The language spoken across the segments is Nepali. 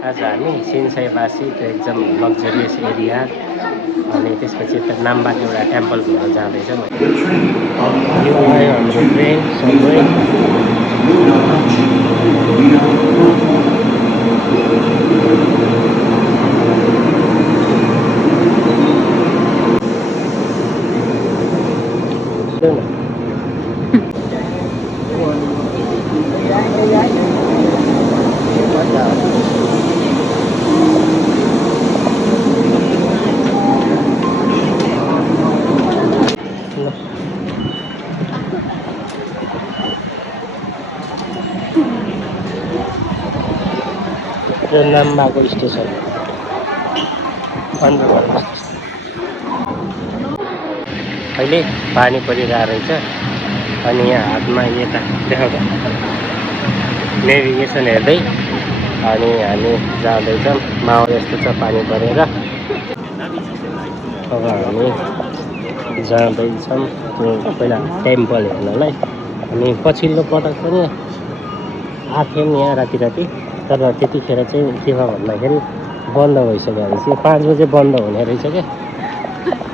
आज हामी सिन्साईवासी त्यो एकदम लग्जरियस एरिया अनि त्यसपछि यता नाम्बाक एउटा टेम्पल घुम्न जाँदैछौँ। यो आयो हाम्रो ट्रेन सबवे। यो नाम्बाको स्टेसन अहिले पानी परिरहेको रहेछ अनि यहाँ हातमा यता देखाउँछ नेभिगेसन हेर्दै अनि हामी जाँदैछौँ। माहौल यस्तो छ पानी परेर। अब हामी जाँदैछौँ त्यो पहिला टेम्पल हेर्नलाई। अनि पछिल्लो पटक पनि आएको थियौँ यहाँ राति तर त्यतिखेर चाहिँ के भयो भन्दाखेरि बन्द भइसक्यो रहेछ। 5 बजे बन्द हुने रहेछ क्या।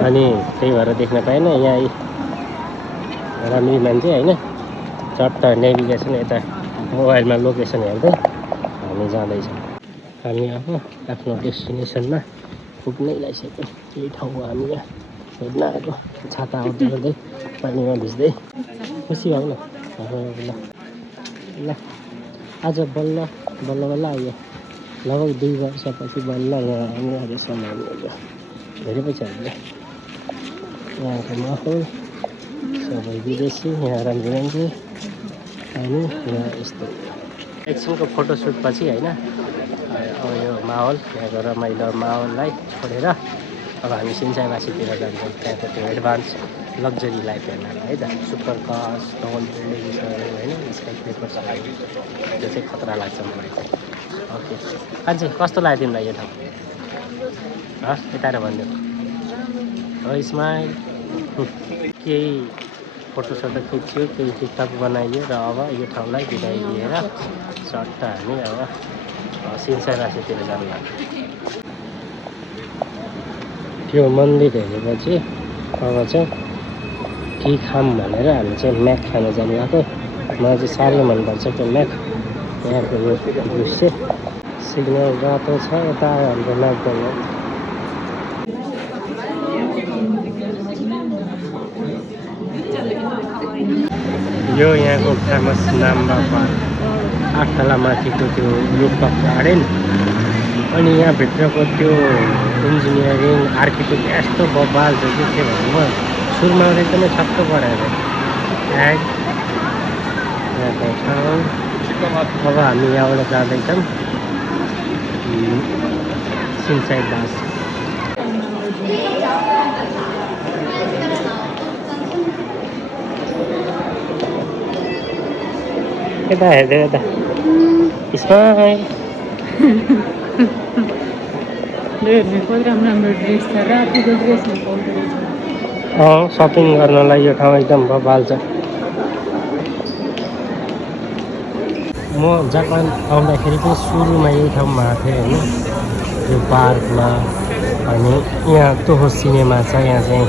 अनि त्यही भएर देख्न पाएन। यहाँ राम्री मान्छे होइन चट्ट नेभिगेसन यता मोबाइलमा लोकेसन हेर्दै हामी जाँदैछौँ। हामी अब आफ्नो डेस्टिनेसनमा पुग्नै लागिसक्यौँ। यही ठाउँ हो हामी यहाँ हेर्न आएको। छाता उठाउँदै पानीमा भिज्दै खुसी भएन ल। आज बल्ल आयो। लगभग 2 वर्षपछि बल्ल यहाँ आउनु आजसम्म आउनु धेरै पछि हामीले। यहाँको माहौल सबै विदेशी, यहाँ राम्रो मान्छे अनि यहाँ यस्तो एकछिनको फोटोसुट पछि होइन अब यो माहौल यहाँको रमाइलो माहौललाई छोडेर अब हामी सिन्साईवासीतिर जान्छौँ। त्यहाँको त्यो एडभान्स लग्जरी लाइफ हेर्नलाई है त। सुपर कार्स, डबल बिल्डिङ्सहरू होइन, स्काइस्क्रेपर्सहरू त्यो चाहिँ खतरा लाग्छ मलाई चाहिँ। ओके कान्छे कस्तो लाग्यो तिमीलाई यो ठाउँ? यता भनिदियो हो स्माइल। केही फोटोसोटो खिच्यो, केही टिकटक बनाइयो र अब यो ठाउँलाई बिदाई दिएर चट्ट हामी अब सिन्साईवासीतिर जानु लाग्यो। त्यो मन्दिर हेरेपछि अब चाहिँ के खाम भनेर हामी चाहिँ म्याक खान जानु भएको। मलाई चाहिँ साह्रै मनपर्छ त्यो म्याक। यहाँको यो दृश्य सिग्नल रातो छ यता हाम्रो म्याक गर्नु। यो यहाँको फेमस नाम्बा पार्क 8 तला माथिको त्यो रुफटप गार्डन। अनि यहाँभित्रको त्यो इन्जिनियरिङ आर्किटेक्ट यस्तो बबाल छ कि के भन्नु। म सुरुमा एकदमै छक्क परेको यहाँको ठाउँ। अब हामी यहाँबाट जाँदैछौँ सिन्साईवासी। यता हेर्दै यता स्माइल। सपिङ गर्नलाई यो ठाउँ एकदम बबाल छ। म जापान आउँदाखेरि पनि सुरुमा यही ठाउँमा आएको थिएँ होइन, यो पार्कमा। अनि यहाँ तोहो सिनेमा छ। यहाँ चाहिँ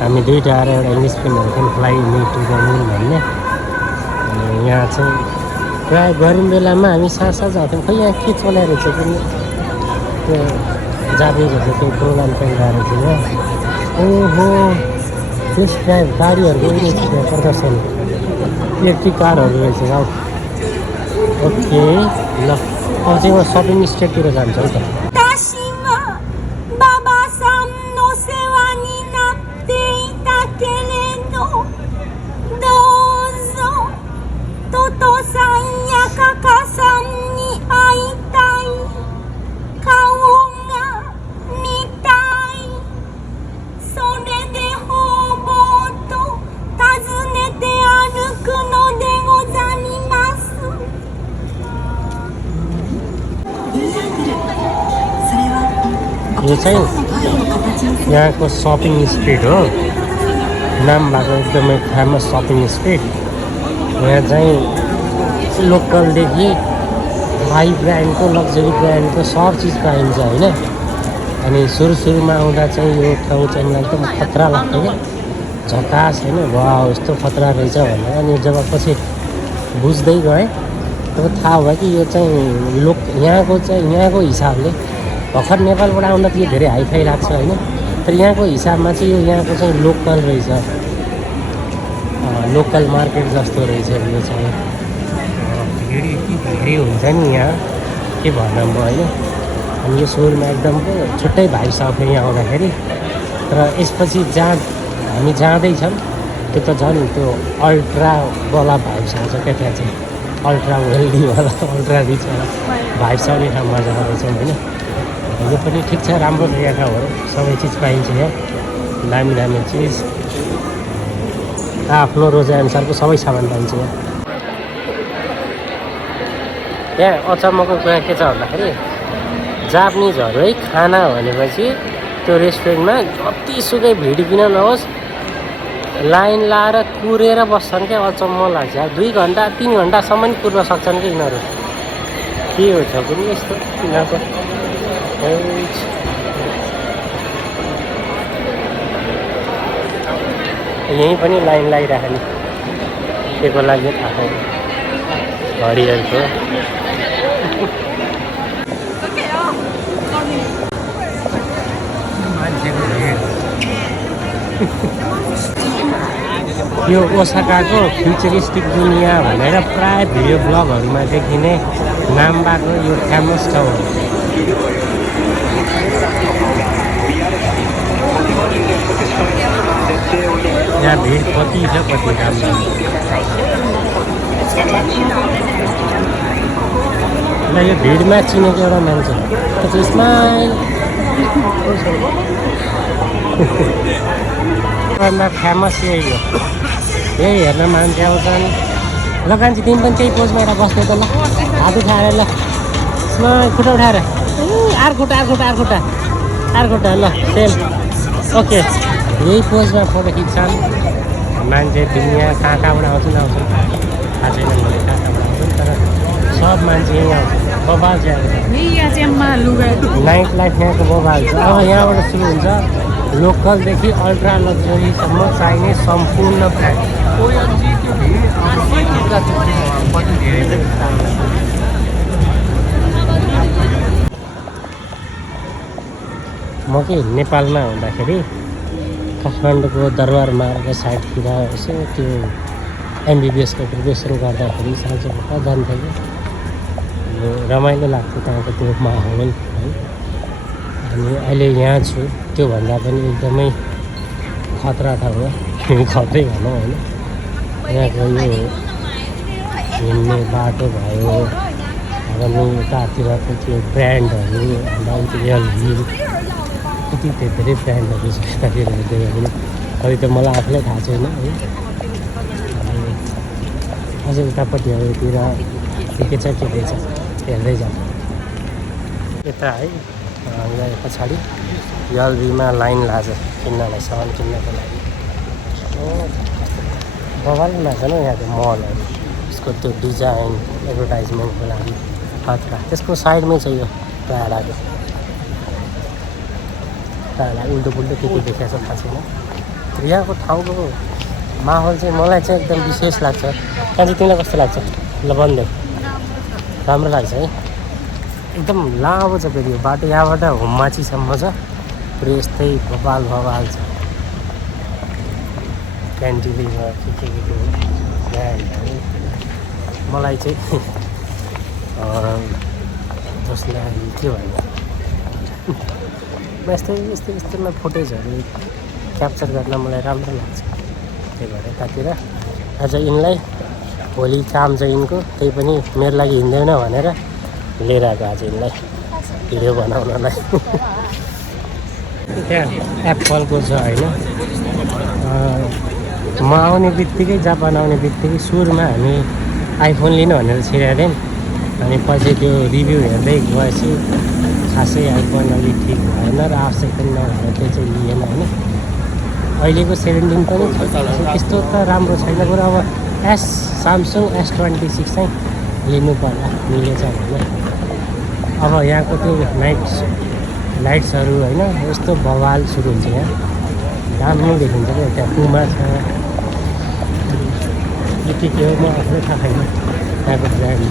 हामी दुईवटा आएर एउटा इङ्ग्लिस फिल्म हेर्थ्यौँ, fly me to the moon भन्ने। अनि यहाँ चाहिँ प्रायः गर्मी बेलामा हामी साथ जाँथ्यौँ। खोइ यहाँ के चलाएर चाहिँ पनि त्यो जाबेरहरू त्यो प्रोग्राम पाइरहेको रहेछ यहाँ। ओहो त्यस प्रायः गाडीहरूको प्रदर्शन इलेक्ट्रिक कारहरू रहेछ गाउँ। ओके ल अब चाहिँ म सपिङ स्टेटतिर जान्छु है त। यो चाहिँ यहाँको सपिङ स्ट्रिट हो। नाम भएको एकदमै फेमस सपिङ स्ट्रिट। यहाँ चाहिँ लोकलदेखि हाई ब्रान्डको लग्जरी ब्रान्डको सब चिज पाइन्छ होइन। अनि सुरुमा आउँदा चाहिँ यो ठाउँ चाहिँ मलाई एकदम खतरा लाग्थ्यो क्या, झकास होइन, वाउ यस्तो खतरा रहेछ भनेर। अनि जब पछि बुझ्दै गएँ तब थाहा भयो कि यो चाहिँ यहाँको हिसाबले भर्खर नेपालबाट आउँदा त यो धेरै हाइफाई लाग्छ होइन, तर यहाँको हिसाबमा चाहिँ यो यहाँको चाहिँ लोकल रहेछ, लोकल मार्केट जस्तो रहेछ यो चाहिँ। भिडी हुन्छ नि यहाँ, के भन्दा म होइन। अनि यो सुरुमा एकदम छुट्टै भाइब्स आउँथ्यो यहाँ आउँदाखेरि। तर यसपछि हामी जाँदैछौँ त्यो त झन् त्यो अल्ट्रावाला भाइब्स आउँछ क्या, त्यहाँ चाहिँ अल्ट्रा वेल्दीवाला अल्ट्रा रिचवाला भाइब्स आउने ठाउँमा जाँदैछौँ होइन। यो पनि ठिक छ, राम्रो जग्गा हो, सबै चिज पाइन्छ यहाँ, दामी दामी चिज, आफ्नो रोजाइअनुसारको सबै सामान पाइन्छ यहाँ। यहाँ अचम्मको कुरा के छ भन्दाखेरि जापानिजहरू है खाना भनेपछि त्यो रेस्टुरेन्टमा जतिसुकै भिड किन नहोस् लाइन लाएर कुरेर बस्छन् क्या, अचम्म लाग्छ। 2 घन्टा 3 घन्टासम्म कुर्न सक्छन् कि यिनीहरू, के हो छ पनि यस्तो यिनीहरूको। यहीँ पनि लाइन लागिराख्ने के को लागि थाहा छैन, घडीहरूको। यो ओसाकाको फ्युचरिस्टिक दुनियाँ भनेर प्राय भिडियो ब्लगहरूमा देखिने नाम भएको यो फेमस ठाउँ हो। यहाँ भिड कति छ, कति राम्रो। ल यो भिडमा चिनेको एउटा मान्छे स्माइल फेमस यही हो, यही हेर्न मान्छे आउँछन्। ल कान्छी तिमी पनि त्यही पोजमा एउटा बस्ने त, ल हात उठाएर, ल स्माइल, खुट्टा उठाएर, आर्खुट्टा ल सेम ओके। यही पोजमा फोटो खिच्छन् मान्छे। दुनियाँ कहाँबाट आउँछन् थाहा छैन मलाई कहाँबाट आउँछन्, तर सब मान्छे यहीँ आउँछ। बबाल चाहिँ नाइट लाइफ यहाँको बबाल छ। अब यहाँबाट सुरु हुन्छ लोकलदेखि अल्ट्रा लग्जरीसम्म चाहिने सम्पूर्ण ब्रान्ड। म के नेपालमा हुँदाखेरि काठमाडौँको दरबार मार्गको साइडतिर यसो त्यो एमबिबिएसको प्रिपरेसन गर्दाखेरि साँझ जान्थ्यो कि रमाइलो लाग्थ्यो त्यहाँको त्यो माहौल है। अनि अहिले यहाँ छु, त्योभन्दा पनि एकदमै खतरा ठाउँ हो, खतरै भनौँ होइन। यहाँको यो हिँड्ने बाटो भयो, अनि यतातिरको त्यो ब्रान्डहरू, एलभी कति धेरै ब्रान्डहरू छ यतातिर हेर्दै होइन। अहिले त मलाई आफूलाई थाहा छैन है। अझै उतापट्टिहरूतिर के छ हेर्दै जान्छ यता है। यहाँ पछाडि एलभीमा लाइन लाग्छ किन्नलाई, सामान किन्नको लागि। बगाल लाग्छ न यहाँको मलहरू, यसको त्यो डिजाइन एडभर्टाइजमेन्टको लागि खतरा। त्यसको साइडमै छ यो टाढाको उल्टो पुल्टो के देखाएको छ थाहा छैन। यहाँको ठाउँको माहौल चाहिँ मलाई चाहिँ एकदम विशेष लाग्छ। त्यहाँ चाहिँ तिमीलाई कस्तो लाग्छ? ल भन्दै राम्रो लाग्छ है, एकदम लामो छ फेरि यो बाटो, यहाँबाट हुम्माचीसम्म छ पुरै यस्तै भोपाल छ। क्यान्टिलिभर के ब्रान्डहरू मलाई चाहिँ जसलाई के भन्नु, यस्तैमा फुटेजहरू क्याप्चर गर्न मलाई राम्रो लाग्छ। त्यही भएर यतातिर आज यिनलाई भोलि काम छ यिनको, त्यही पनि मेरो लागि हिँड्दैन भनेर लिएर आएको आज यिनलाई भिडियो बनाउनलाई। त्यहाँ एप्पलको छ होइन। म आउने बित्तिकै जापान आउने बित्तिकै सुरुमा हामी आइफोन लिनु भनेर छिरेको थियौँ। अनि पछि त्यो रिभ्यू हेर्दै गएपछि खासै आइफोन अलिक ठिक भएन र आवश्यकता नभएर त्यो चाहिँ लिएन होइन। अहिलेको 17 पनि त्यस्तो त राम्रो छैन बरु अब सामसङ S26 चाहिँ लिनु पर्ला, मिलेछ भने। अब यहाँको त्यो लाइट्सहरू होइन यस्तो बवाल सुरु हुन्छ यहाँ राम्रो देखिन्छ क्या त्यहाँ पुमा छ के हो म आफूलाई थाहा छैन त्यहाँको ब्रान्ड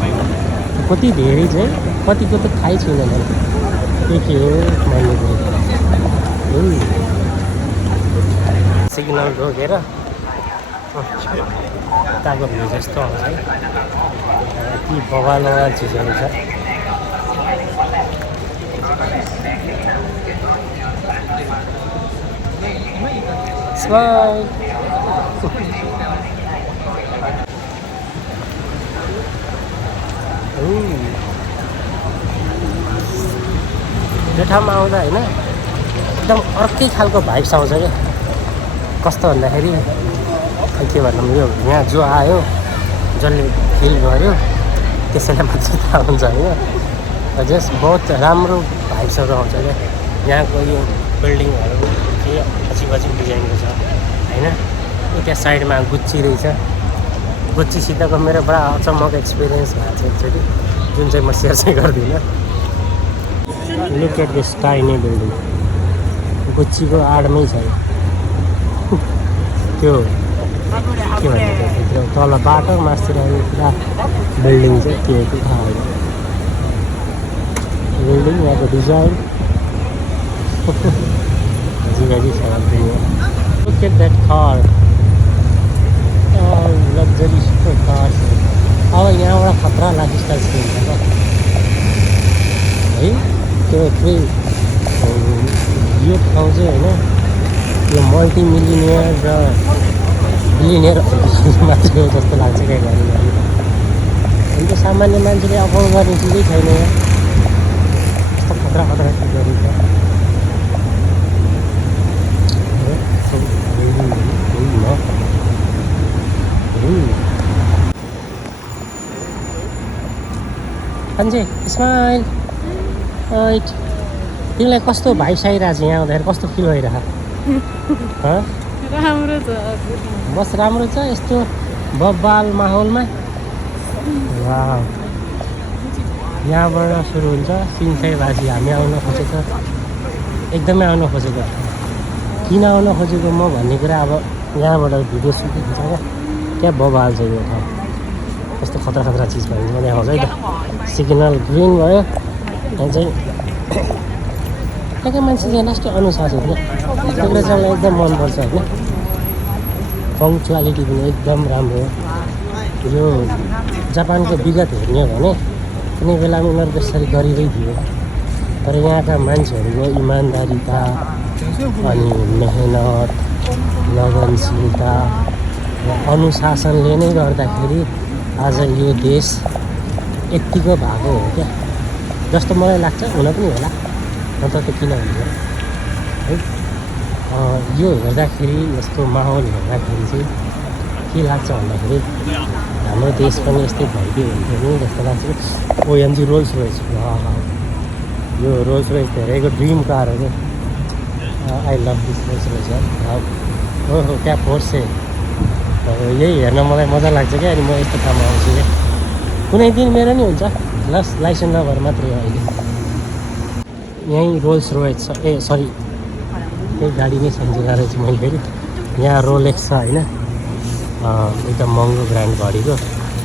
कति धेरै चाहिँ कतिको त थाहै छैन मलाई के हो भन्ने सिग्नल रोकेर उताको भ्यू जस्तो आउँछ यति बवाल चिजहरू छ Smile. यो ठाउँमा आउँदा होइन एकदम अर्कै खालको भाइब्स आउँछ क्या कस्तो भन्दाखेरि के भनौँ यो यहाँ जो आयो जसले फिल गर्यो त्यसैलाई मात्रै थाहा हुन्छ होइन जस्ट बहुत राम्रो भाइब्सहरू आउँछ क्या यहाँको यो बिल्डिङहरू के अजिब अजिब डिजाइनको छ होइन त्यहाँ साइडमा गुच्ची रहेछ गुच्चीसितको मेरो बडा अचम्मको एक्सपिरियन्स भएको छ एकचोटि जुन चाहिँ म सेयर चाहिँ गर्दिनँ look at this tiny building गुच्चीको आडमै छ त्यो के भन्छ तल बाटो मासतिर पुरा बिल्डिङ चाहिँ के हो थाहा होइन बिल्डिङ यहाँको डिजाइन अजिब छ look at that car luxury super car अब यहाँबाट खतरा लाइफस्टाइल हुन्छ है त्यो फेरि यो ठाउँ चाहिँ होइन यो मल्टिमिलिनियर र बिलिनियरहरू मान्छे हो जस्तो लाग्छ क्या घरि घरि अन्त सामान्य मान्छेले अफोर्ड गर्ने चिजै छैन यहाँ यस्तो खतरा खतरा चिजहरू छ मान्छे स्माइल तिमीलाई कस्तो भाइब्स आइरहेको छ यहाँ आउँदाखेरि कस्तो फिल भइरहेको राम्रो छ बस राम्रो छ यस्तो बब्बाल माहौलमा वाह यहाँबाट सुरु हुन्छ सिङसाईबासी हामी आउन खोजेको एकदमै आउन खोजेको किन आउन खोजेको म भन्ने कुरा अब यहाँबाट भिडियो सुटिङ हुन्छ क्या बब्बाल छ यो ठाउँ कस्तो खतरा खतरा चिज भयो भने देखाउँछ है त सिग्नल ग्रिन भयो त्यहाँ चाहिँ त्यहाँको मान्छे चाहिँ लास्ट अनुशासन क्या त्यो कुरा चाहिँ मलाई एकदम मनपर्छ होइन पङ्क्चुअलिटी पनि एकदम राम्रो हो यो जापानको विगत हेर्ने हो भने कुनै बेलामा उनीहरू त्यसरी गरिँदै थियो तर यहाँका मान्छेहरूको इमान्दारिता अनि मेहनत लगनशीलता र अनुशासनले नै गर्दाखेरि आज यो देश यत्तिको भएको हो क्या जस्तो मलाई लाग्छ हुन पनि होला अन्त त किन हुन्छ है यो हेर्दाखेरि यस्तो माहौल हेर्दाखेरि चाहिँ के लाग्छ भन्दाखेरि हाम्रो देश पनि यस्तै भइदियो हुन्थ्यो नि जस्तो लाग्छ ओएमजी रोल्स रोयस यो रोल्स रोयस धेरैको ड्रिम कार हो क्या I love this Rolls Royce हो त्यहाँ फोर्से यही हेर्न मलाई मजा लाग्छ क्या अनि म यस्तो ठाउँमा आउँछु क्या कुनै दिन मेरो नि हुन्छ लाइसेन्स नभएर मात्रै हो अहिले यहीँ रोल्स रोयस छ ए सरी त्यही गाडी नै सम्झिँदा रहेछु मैले फेरि यहाँ रोलेक्स छ होइन एकदम महँगो ब्रान्ड घडीको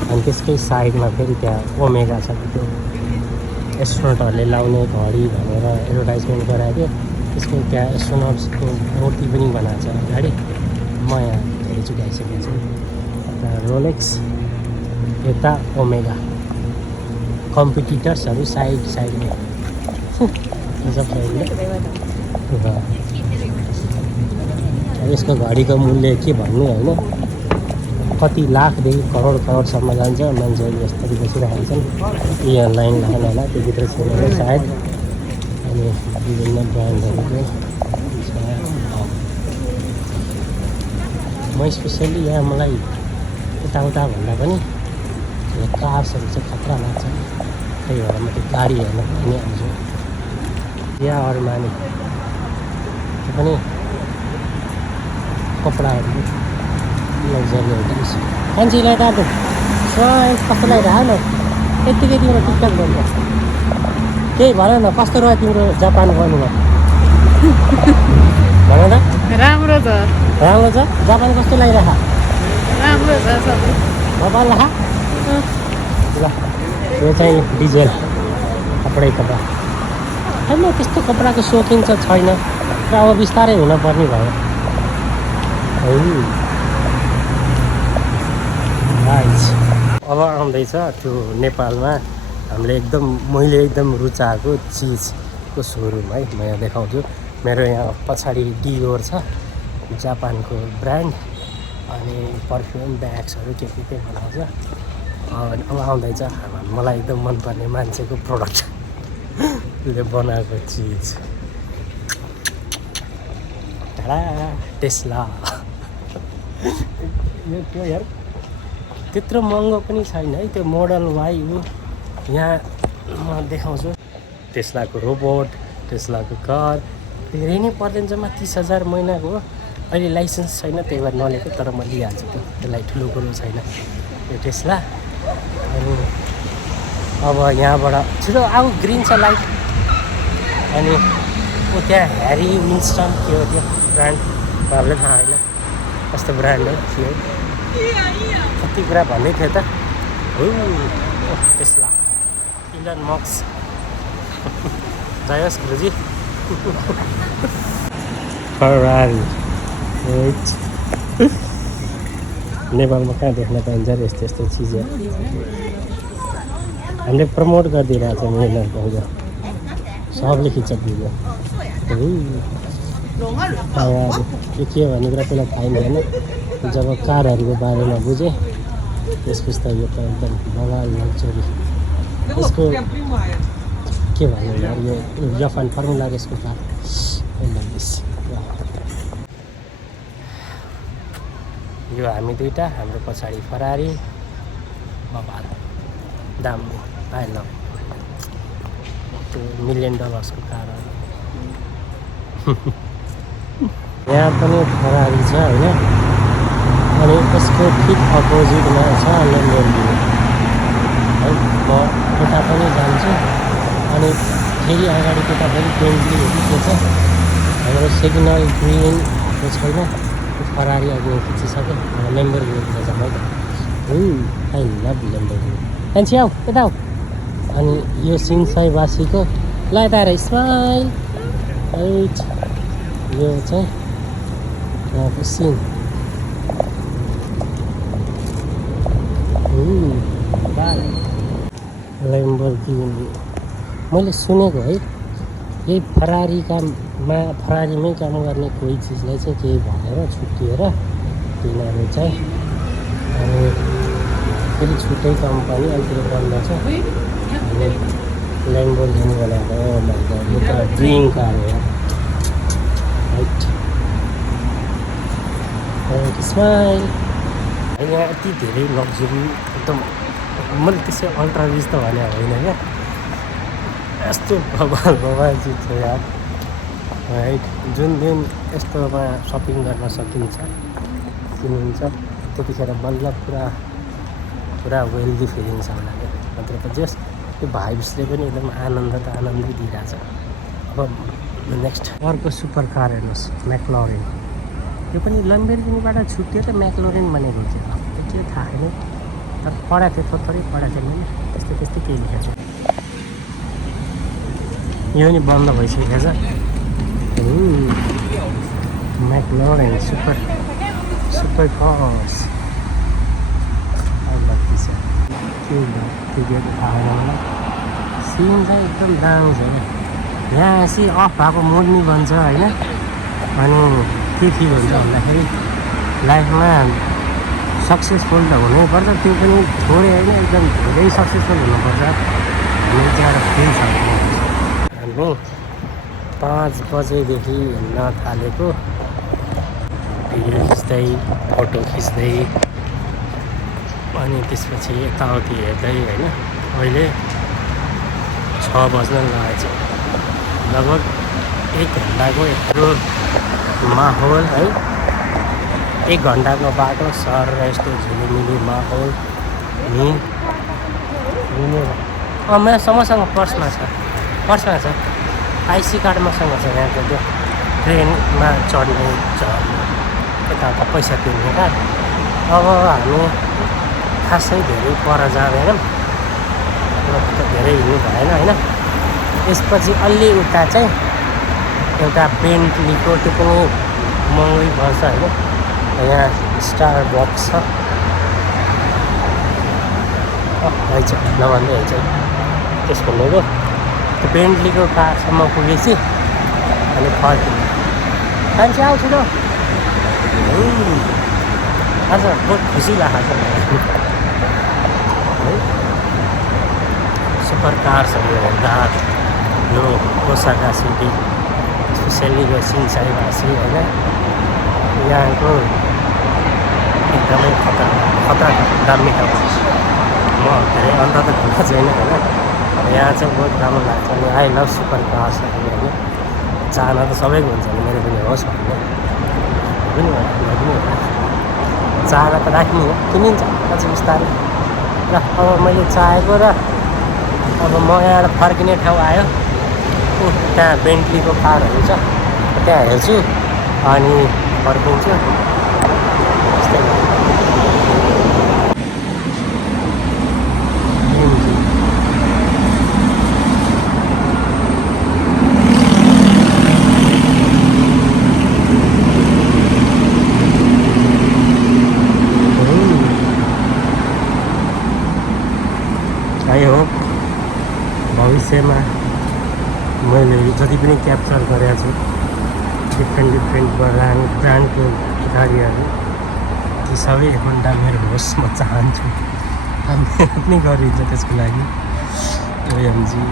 अनि त्यसकै साइडमा फेरि त्यहाँ ओमेगा छ त्यो एस्ट्रोनटहरूले लाउने घडी भनेर एडभर्टाइजमेन्ट गराएको थियो त्यसको त्यहाँ एस्ट्रोनट्सको मूर्ति पनि बनाएको छ अगाडि म यहाँ धेरैचोटि आइसकेको छु रोलेक्स यता ओमेगा कम्पिटिटर्सहरू साइडमा यसको घडीको मूल्य के भन्नु होइन कति लाखदेखि करोडसम्म जान्छ मान्छेहरू यस्तरी बसिरहेको छन् यहाँ लाइन लाग्न होला त्योभित्र छैन सायद अनि विभिन्न ब्रान्डहरूको म स्पेसल्ली यहाँ मलाई यताउता भन्दा पनि कार्सहरू चाहिँ खतरा लाग्छ त्यही भएर म त्यो गाडी हेर्न पनि आउँछु या अरूमा नि त्यो पनि कपडाहरू लग्जरीहरू मान्छेलाई त कस्तो लगाइरह न यत्तिकै तिम्रो टिकटक गर्नुपर्छ केही भन न कस्तो रह्यो तिम्रो जापान गर्नुभयो भन त राम्रो छ राम्रो छ जापान कस्तो लागिरहेको राम्रो छ सबै मोबाइल ल यो चाहिँ डिजेल कपडै कपडा होइन त्यस्तो कपडाको सोखिन चाहिँ छैन र अब बिस्तारै हुनपर्ने भयो है अब आउँदैछ त्यो नेपालमा हामीले मैले एकदम रुचाएको चिजको सोरुम है म यहाँ देखाउँछु मेरो यहाँ पछाडि डियोर छ जापानको ब्रान्ड अनि पर्फ्युम ब्याग्सहरू के बनाउँछ अब आउँदैछ मलाई एकदम मनपर्ने मान्छेको प्रोडक्टले बनाएको चिज टेस्ला यो त्यो यार त्यत्रो महँगो पनि छैन है त्यो मोडल वाइ हो यहाँ म देखाउँछु टेस्लाको रोबोट टेस्लाको कार धेरै नै पर्दैन जम्मा 30,000 महिनाको हो अहिले लाइसेन्स छैन त्यही भएर नलिएको तर म लिइहाल्छु त्यसलाई ठुलो कुरो छैन यो टेस्ला अनि अब यहाँबाट छिटो अब ग्रिन छ लाइट अनि त्यहाँ ह्यारी विन्स्टन के हो त्यो ब्रान्ड उहाँहरूलाई थाहा होइन कस्तो ब्रान्ड हो थियो कति कुरा भन्दै थियो त हो टेस्ला इलन मस्क जय होस् गुरुजी फरारी नेपालमा कहाँ देख्न पाइन्छ र यस्तो यस्तो चिजहरू हामीले प्रमोट गरिदिइरहेको छौँ यिनीहरूको सबले खिच्छ भिडियो यो के भन्ने कुरा पहिला थाहा थिएन जब कारहरूको बारेमा बुझेँ त्यसपछि त यो त एकदम बवाल लग्जरी यसको के भन्नु यार यो जपान फर्मुला यसको कार यो हामी दुईटा हाम्रो पछाडि फरारी बबाल दाम आई लभ त्यो $1 मिलियन को कार हो यहाँ पनि फरारी छ होइन अनि यसको ठिक अपोजिटमा छ ल्याम्बोर्गिनी है म त्यता पनि जान्छु अनि फेरि अगाडि त्यता पनि बेन्टलीहरू के छ हाम्रो सिग्नल ग्रिन भएको छैन फरारी अघि खिचिसक्यो ल्याम्बोर्गिनीतिर जाउँ है आई लभ ल्याम्बोर्गिनी मान्छे आऊ यता आऊ अनि यो सिन्साईवासीको ल यता आएर स्माइल राइट यो चाहिँ यहाँको सिन ल्याम्बोर्गिनी मैले सुनेको है यही फरारीमै काम गर्ने कोही चिजलाई चाहिँ केही भएर छुट्टिएर तिनीहरू चाहिँ अनि फेरि छुट्टै कम्पनी अलिकति बन्द छ अनि ल्याम्बोर्गिनी बनाएको यो त ड्रिम कार हो राइट स्माइल यहाँ यति धेरै लग्जरी एकदम मैले त्यसै अल्ट्रा रिच त भने होइन क्या यस्तो भगवान चिज छ यार राइट जुन दिन यस्तोमा सपिङ गर्न सकिन्छ किनिन्छ त्यतिखेर बल्ल पुरा वेल्दी फिलिङ्स होला क्या नत्र त जस त्यो भाइब्सले पनि एकदम आनन्दै दिइरहेछ अब नेक्स्ट अर्को सुपर कार हेर्नुहोस् म्याक्लरेन यो पनि ल्याम्बोर्गिनीबाट छुट्यो त म्याक्लरेन भनेको थियो त्यो के थाहा छैन तर पढाएको थियो थोरै पढाएको थिएन त्यस्तै केही लेखेको छ यो पनि बन्द भइसकेको छ म्याक्लरेन सुपर कार्स के थाहा छैन मलाई सिन चाहिँ एकदम दामी छ क्या यहाँ यसै अफ भएको मोड नि बन्छ होइन अनि के फिल हुन्छ भन्दाखेरि लाइफमा सक्सेसफुल त हुनैपर्छ त्यो पनि थोरै होइन एकदम धेरै सक्सेसफुल हुनुपर्छ हामीले चाहिँ एउटा फिल छ हामी 5 बजेदेखि हिँड्न थालेको भिडियो खिच्दै फोटो खिच्दै अनि त्यसपछि यताउति हेर्दै होइन अहिले 6 बज्न लागेको छ लगभग 1 घन्टाको यत्रो माहौल है 1 घन्टाको बाटो सहर र यस्तो झिलिमिली माहौल हिँडेर मेरो समूहसँग पर्समा छ पर्समा छ आइसी कार्ड मसँग छ यहाँको त्यो ट्रेनमा चढ्ने यताउता पैसा तिर्ने कार्ड अब हामी खासै धेरै पर जाँदैनौँ धेरै हिँड्नु भएन होइन त्यसपछि अलि उता चाहिँ एउटा बेन्टलीको त्यो पनि महँगै पर्छ होइन यहाँ स्टार बक्स छ रहेछ नभन्दै रहेछ त्यसको लोगो त्यो बेन्टलीको कारसम्म पुगेपछि अनि फर्किनु मान्छे आउँछु न आज बहुत खुसी लागेको छ है सुपर कारहरू हेर्दा यो ओसाका सिटी स्पेसली यो सिन्साईवासी होइन यहाँको एकदमै खतरा दामी ठाउँ म धेरै अन्त त खुल्ला छैन होइन यहाँ चाहिँ बहुत राम्रो लाग्छ अनि आई लभ सुपर कार्सहरू होइन चाहना त सबैको हुन्छ नि मेरो पनि होस् भन्ने पनि होला चाहना त राख्ने हो किनिन्छ अझै बिस्तारै र अब मैले चाहेको र अब म यहाँबाट फर्किने ठाउँ आयो त्यहाँ बेन्टलीको कारहरू छ त्यहाँ हेर्छु अनि फर्किन्छु त्यस्तै आई होप भविष्यमा मैले जति पनि क्याप्चर गरेको छु डिफ्रेन्ट ब्रान्डको गाडीहरू ती सबै होन्डा मेरो होस् म चाहन्छु हामी पनि गरिन्छ त्यसको लागि ओएमजी